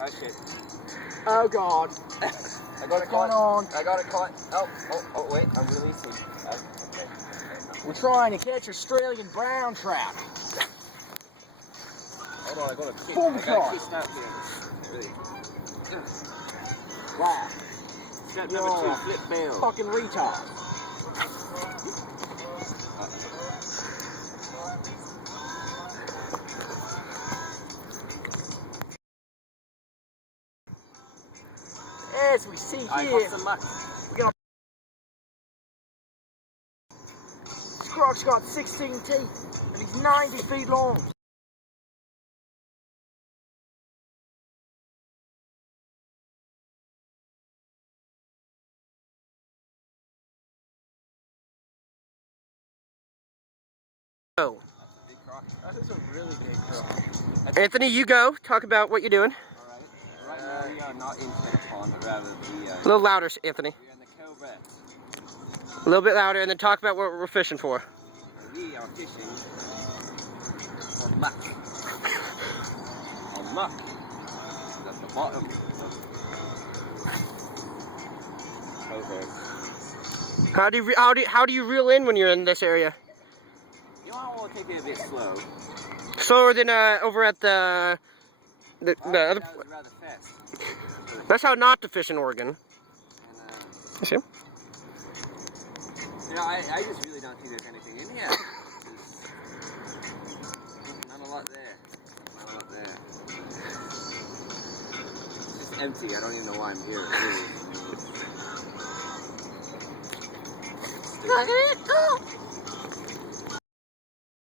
Oh shit. Oh god. I got it caught. On? I got it caught. Oh, wait, I'm releasing. Okay. We're trying to catch Australian brown trout. Hold on, I got a kick. Boom I got a shot. kick snap here. Really. Wow. Step You're number 2, flip bail. fucking retard. As we see I here, got some muck. this croc's got 16 teeth and he's 90 feet long. Oh. Big croc. That is a really big croc. Anthony, you go. Talk about what you're doing. Alright. Right now we are not in Tenor Pond, but rather A little louder, Anthony. we are in the Cobra. A little bit louder, and then talk about what we're fishing for. We are fishing for muck. Our muck is at the bottom of Cobra. How do you reel in when you're in this area? You might want to take it a bit slow. Slower than over at the other. That was rather fast. That's how not to fish in Oregon. And, You see? you know, I just really don't think there's anything in here. Not a lot there. Not a lot there. It's just empty. I don't even know why I'm here. Really.